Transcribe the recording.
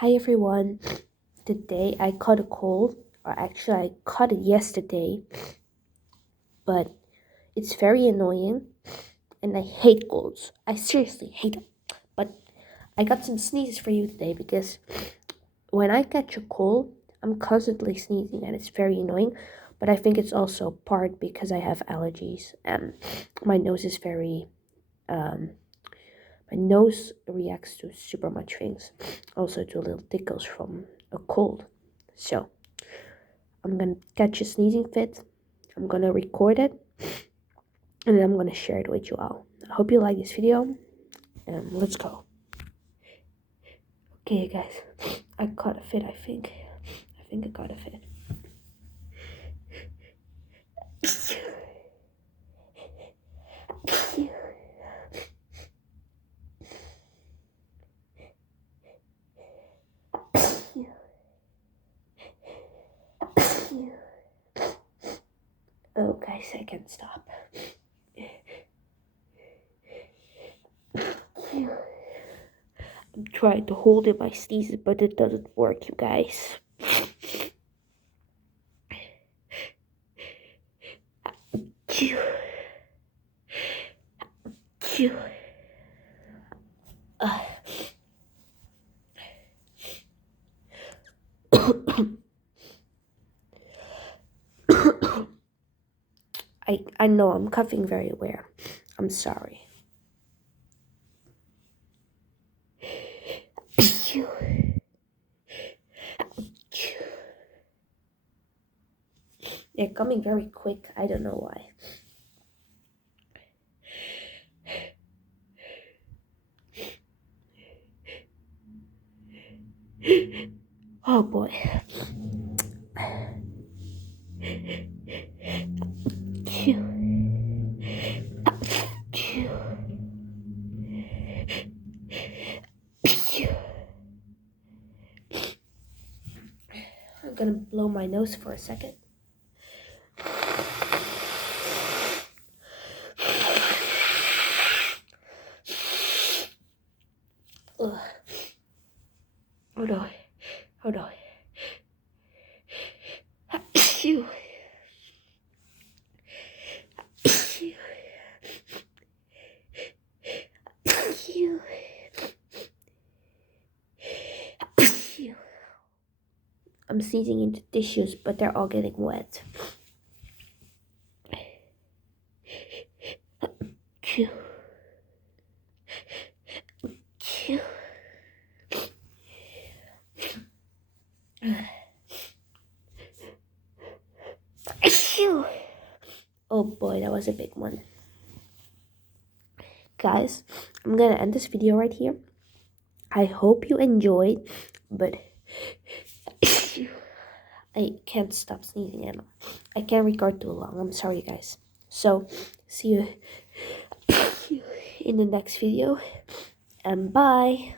Hi everyone. Today I caught a cold, or actually I caught it yesterday, but it's very annoying and I hate colds. I seriously hate them. But I got some sneezes for you today because when I catch a cold, I'm constantly sneezing and it's very annoying. But I think it's also part because I have allergies and my nose is very um my nose reacts to super much things, also to little tickles from a cold. So I'm gonna catch a sneezing fit, I'm gonna record it, and then I'm gonna share it with you all. I hope you like this video, and let's go. Okay, guys, I caught a fit, I think. I caught a fit. Oh, guys, I can't stop. I'm trying to hold in my sneezes, but it doesn't work, you guys. I know I'm coughing very weird. I'm sorry. They're coming very quick. I don't know why. Oh boy. I'm gonna blow my nose for a second. Ugh. Oh no. Oh no. Phew. Phew. Phew. Phew. I'm sneezing into tissues, but they're all getting wet. Phew. Phew. Phew. Oh boy, that was a big one. Guys, I'm gonna end this video right here. I hope you enjoyed, but I can't stop sneezing and I can't record too long. I'm sorry, guys. So, see you in the next video, and bye.